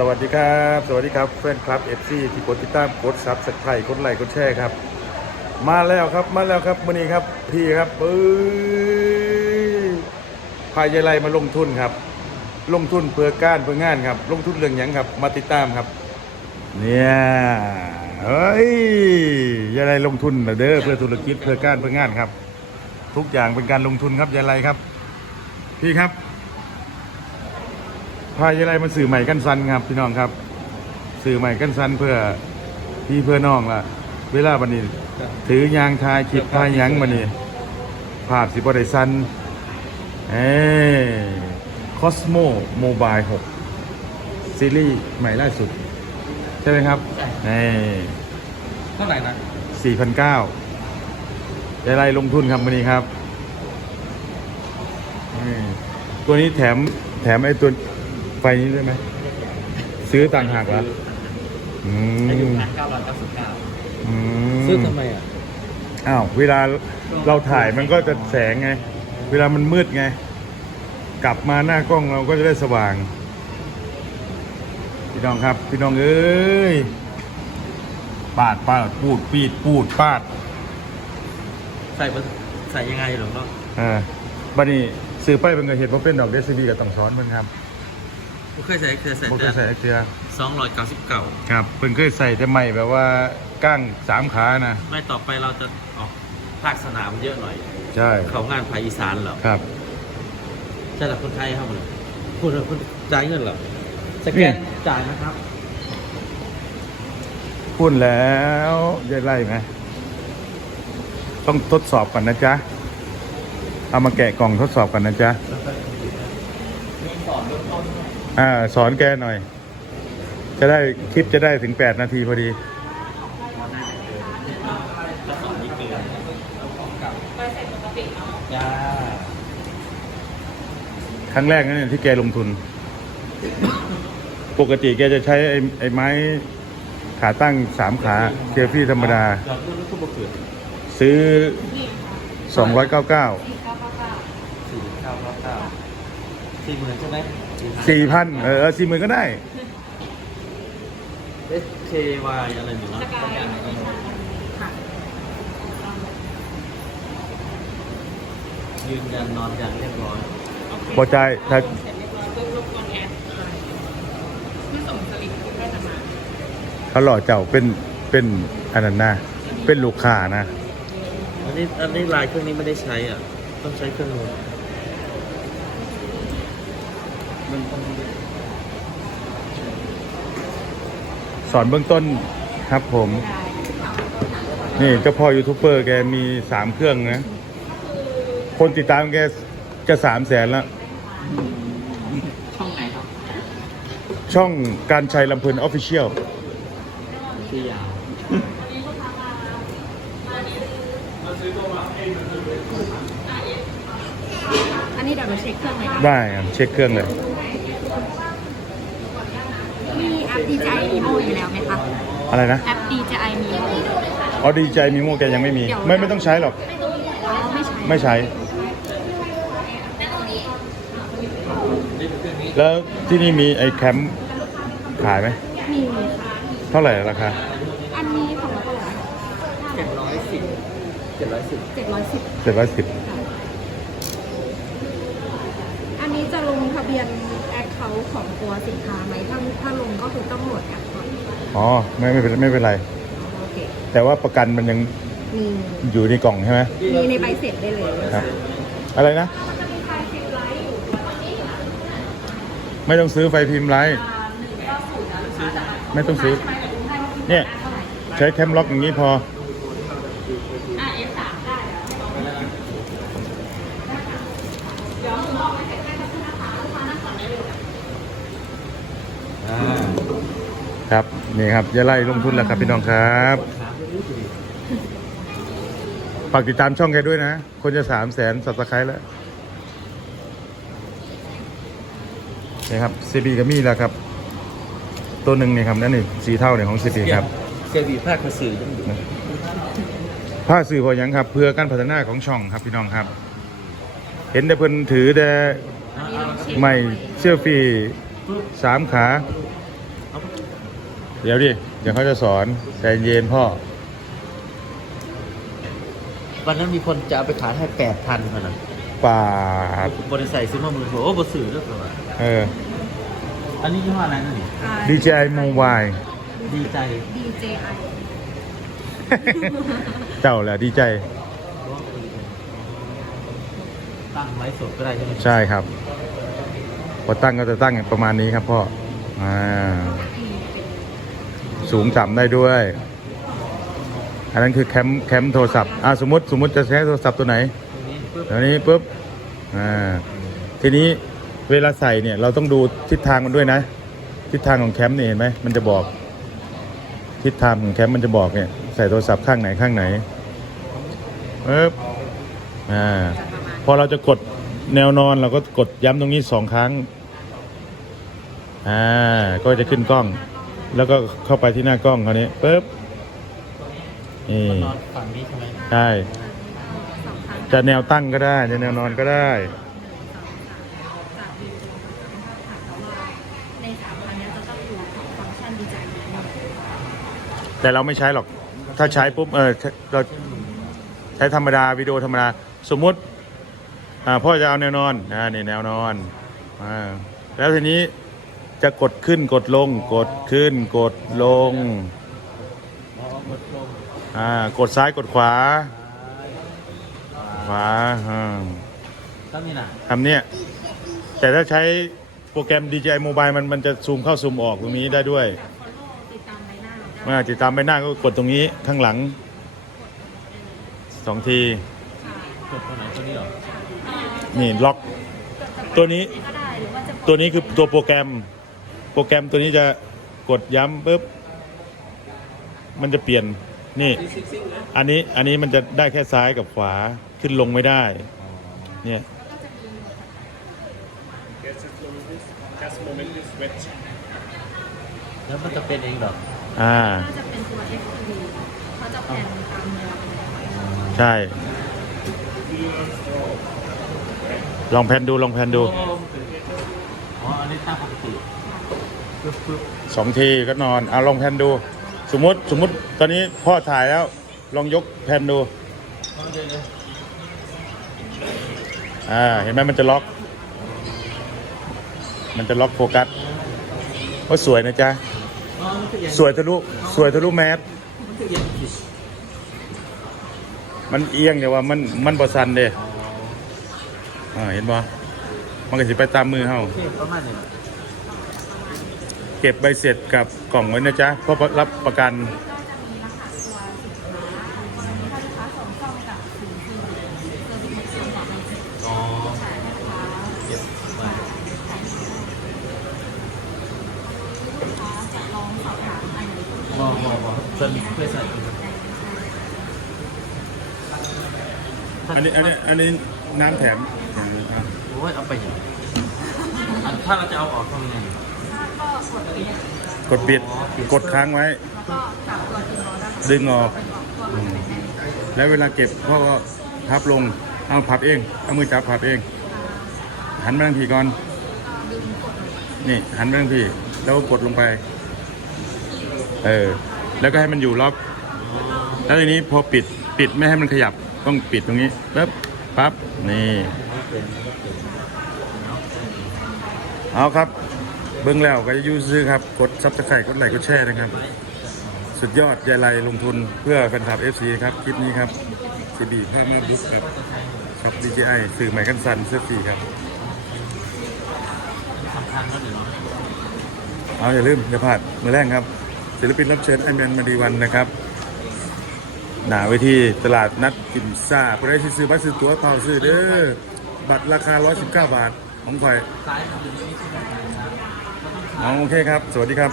สวัสดีครับ สวัสดีครับแฟนคลับ FC ที่กดติดตามกดซับสไครต์กดไลค์กดแชร์ครับ มาแล้วครับมาแล้วครับมื่อนี้ครับพี่ครับเอ้ยพายายไรมาลงทุนครับ ลงทุนเพื่อการเพื่องานครับ ลงทุนเรื่องหยังครับมาติดตามครับ เนี่ยเฮ้ยยายไรลงทุนเหรอเด้อเพื่อธุรกิจเพื่อการเพื่องานครับ ทุกอย่างเป็นการลงทุนครับยายไรครับ พี่ครับ พายอะไรมาสื่อใหม่กันซันครับพี่น้องครับ สื่อใหม่กันซันเพื่อพี่เพื่อน้องล่ะ เวลาบันนี้ ถือยางทายคิดทายหยังบันนี้ภาพสิบได้ซันเอ้คอสโมโมบาย6ซีรีส์ใหม่ล่าสุด ใช่ไหมครับเอ้เท่าไหร่นะสี่พันเก้าอะไรลงทุนครับวันนี้ครับนี่ตัวนี้แถมแถมไอ้ตัว ไฟนี้ด้วยไหม ซื้อต่างหากแล้วอือายุมพันเก้าร้อยเก้าสิบเก้าอืมซื้อทำไมอะอ้าวเวลาเราถ่ายมันก็จะแสงไง เวลามันมืดไง กลับมาหน้ากล้องเราก็จะได้สว่าง พี่น้องครับ พี่น้องเอ้ยปาดปาดปูดปีดปูดปาดใส่ปะใส่ยังไงหรอเนาะ อ่าบัดนี้ซื้อไปเป็นเงินเห็นว่าเป็นดอกเดซบีกับต้องซ้อนเพิ่นครับ ผมเคยใส่เคยใส่บ่เคยใส่เกลือสองร้อยเก้าสิบเก้าครับเพิ่นเคยใส่แต่ใหม่แบบว่าก้างสามขานะ ไม่ต่อไปเราจะออกภาคสนามเยอะหน่อย ใช่เขางานภาคอีสานเหรอครับใช่หรอคนไทยเข้ามาเลยคุณคุณจ่ายเงินเหรอสแกนจ่ายนะครับพูดแล้วจะไล่ไหมต้องทดสอบก่อนนะจ๊ะ เอามาแกะกล่องทดสอบก่อนนะจ๊ะ มีสอนเริ่มต้นด้วย อ่า สอนแกหน่อย จะได้คลิปจะได้ถึง8นาทีพอดีจะสอนนี่เกินไปใส่ปกติเนาะจ้าครั้งแรกนั่นเนี่ยที่แกลงทุน ปกติแกจะใช้ไอ้ไอ้ไม้ขาตั้งสามขาเซลฟี่ธรรมดาจอดรถแล้วก็บกเกิดซื้อ299สี่เก้าเก้าเก้าสี่หมื่นใช่ไหม 4,000เออสี่หมื่นก็ได้เอสเควายอะไรอยู่เนาะยืนยันนอนอย่างเรียบร้อยพอใจถ้าเขาหล่อเจ้าเป็นเป็นอันนั้นนะเป็นลูกค้านะ อันนี้อันนี้ลายเครื่องนี้ไม่ได้ใช้อะ ต้องใช้เครื่องนู้น มันต้องสอนเบื้องต้นครับผม นี่เจ้าพ่อยูทูบเบอร์แกมีสามเครื่องนะ คนติดตามแกจะสามแสนแล้วช่องไหนครับ ช่องการชัยลำเพลินออฟฟิเชียลชื่อยาวอันนี้เดี๋ยวเราเช็คเครื่องไหมคะได้ครับเช็คเครื่องเลย มีแอป DJI Mimo อยู่แล้วไหมคะอะไรนะแอป DJI Mimo อ๋อดีใจมีโมแกยังไม่มี ไม่ไม่ต้องใช้หรอกอ๋อไม่ใช่ไม่ใช้นี่คือเครื่องนี้แล้วที่นี่มีไอ้แคมป์ขายไหมมีค่ะเท่าไหร่ราคา อันนี้ของเราเท่าไหร่เจ็ดร้อยสิบเจ็ดร้อยสิบเจ็ดร้อยสิบเจ็ดร้อยสิบอันนี้จะลงทะเบียนแอค เคาท์ของตัวสินค้าไหมถ้าถ้าลงก็คือต้องโหลดแอปก่อนอ๋อไม่ไม่เป็นไม่เป็นไร โอเคแต่ว่าประกันมันยังมีอยู่ในกล่องใช่ไหมมีในใบเสร็จได้เลยครับ อะไรนะ ไม่ต้องซื้อไฟพิมพ์ไลท์ไม่ต้องซื้อ เนี่ย ใช้แคมล็อกอย่างนี้พอ อ่า ครับนี่ครับอย่าไล่ลงทุนแล้วครับพี่น้องครับฝากติดตามช่องแกด้วยนะ คนจะสามแสนสับสไครต์แล้วนี่ครับซีบีก็มีแล้วครับ ตัวหนึ่งนี่ครับนั่นนี่สีเท่าเนี่ยของซีบีครับเซบีภาคภาษียังอยู่ผ้าสื่อพอหยังครับ เพื่อการพัฒนาของช่องครับพี่น้องครับ เห็นแต่เพิ่นถือแต่อันนี้ลองเช็คไม่เชื่อฟรีสามขาเดี๋ยวดิ เดี๋ยวเขาจะสอนใจเย็นพ่อ วันนั้นมีคนจะเอาไปขายให้แปดพันขนาดป่าดบริษัทซื้อมาหมื่นโอ้บสื่อเรื่องอะไรเออ อันนี้ยี่ห้ออะไรนั่นนี่ DJI Mobile ดีใจ DJI เจ้าแหละดีใจ ตั้งไลฟ์สดก็ได้ใช่ไหมใช่ครับ พอตั้งก็จะตั้งประมาณนี้ครับพ่อ อ่า สูงต่ำได้ด้วย อันนั้นคือแคมป์แคมป์โทรศัพท์อ่าสมมติสมมติจะใช้โทรศัพท์ตัวไหนตรงนี้ปุ๊บตัวนี้ปุ๊บอ่าทีนี้เวลาใส่เนี่ยเราต้องดูทิศทางมันด้วยนะ ทิศทางของแคมป์นี่เห็นไหมมันจะบอก ทิศทางของแคมป์มันจะบอกเนี่ยใส่โทรศัพท์ข้างไหนข้างไหนปึ๊บอ่าพอเราจะกดแนวนอนเราก็กดย้ำตรงนี้สองครั้ง อ่า ก็จะขึ้นกล้อง แล้วก็เข้าไปที่หน้ากล้องคราวนี้ปึ๊บนี่ นอนฝั่งนี้ใช่ไหมใช่สองครั้งจะแนวตั้งก็ได้ จะแนวนอนก็ได้จากวิดีโอในสามพันนี้จะต้องดูของฟังก์ชันดีใจนี้แต่เราไม่ใช้หรอก ถ้าใช้ปุ๊บ เออเราใช้ธรรมดาวิดีโอธรรมดา สมมุติอ่าพ่อจะเอาแนวนอนอ่านี่แนวนอนอ่าแล้วทีนี้ จะกดขึ้นกดลง กดขึ้นกดลงอ๋อกดลงอ่ากดซ้ายกดขวา ขวาอ่าต้องนี่นะทำเนี่ย แต่ถ้าใช้โปรแกรม DJI Mobile มันมันจะซูมเข้าซูมออกตรงนี้ได้ด้วยฟอลโล่ติดตามใบหน้าเราได้เมื่อติดตามใบหน้าก็กดตรงนี้ข้างหลังสองทีกดตัวไหนตัวนี้เหรอนี่ล็อกตัวนี้ก็ได้หรือว่าจะตัวนี้คือตัวโปรแกรม โปรแกรมตัวนี้จะกดย้ำปุ๊บ มันจะเปลี่ยนนี่ อันนี้อันนี้มันจะได้แค่ซ้ายกับขวาขึ้นลงไม่ได้ เนี่ย แล้วมันจะเป็นเองเหรออ่าก็จะเป็นตัว FPV เขาจะแผนตามแนวไปเลยใช่ ลองแพนดูลองแพนดู อ๋ออันนี้ตั้งปกติปึ๊บปึ๊บ สองทีก็นอนเอาลองแพนดู สมมติสมมติตอนนี้พ่อถ่ายแล้ว ลองยกแพนดูอ่าเห็นไหมมันจะล็อก มันจะล็อกโฟกัสว่าสวยนะจ๊ะ สวยทะลุสวยทะลุแมสมันคืออย่างผิดมันเอียงแต่ว่ามันมันบอสันเด้อ่าเห็นบ่มันก็สิไปตามมือเฮาโอเคประมาณนี้ เก็บใบเสร็จกับกล่องไว้นะจ๊ะเพราะรับประกันก็จะมีรหัสตัวสินค้าวันนี้ถ้าลูกค้าส่งกล้องกับสินค้าเซอร์วิสส่งต่อไปสิอ๋อขายให้ลูกค้าเก็บไว้ลูกค้าจะลองสอบถามอันนี้บอบอบอจะมีเพื่อใส่อีกอันนี้อันนี้อันนี้น้ำแถมแถมนะครับโอ้ยเอาไปอย่างอันถ้าเราจะเอาออกทำยังไง กดปิดกดค้างไว้ ดึงออกอืมแล้วเวลาเก็บพ่อก็พับลงเอาพับเอง เอามือจับพับเอง หันมาทางทีก่อน นี่หันมาทางทีแล้วก็กดลงไป เออ แล้วก็ให้มันอยู่รอบแล้วทีนี้พอปิดปิดไม่ให้มันขยับต้องปิดตรงนี้ปั๊บปั๊บนี่ เอาครับ เบิ้งแล้วก็จะยูซื้อครับ กดซับสไครต์กดไลค์กดแชร์นะครับ สุดยอดยายไรลงทุนเพื่อแฟนคลับ FC ครับ คลิปนี้ครับซีบีภาพมาบุ๊กครับครับ DJI สื่อใหม่กันสันเสื้อสีครับเอาอย่าลืมอย่าพลาดมือแรกครับ ศิลปินรับเชิญไอแมนมาดีวันนะครับหนาไว้ที่ตลาดนัดกิมซ่าผู้ใดที่ซื้อบัตรซื้อตั๋วเปล่าซื้อเด้อบัตรราคา 119 บาทของข่อยซ้ายมันอยู่ตรงนี้ใช่ไหมอ๋อ โอเคครับ สวัสดีครับ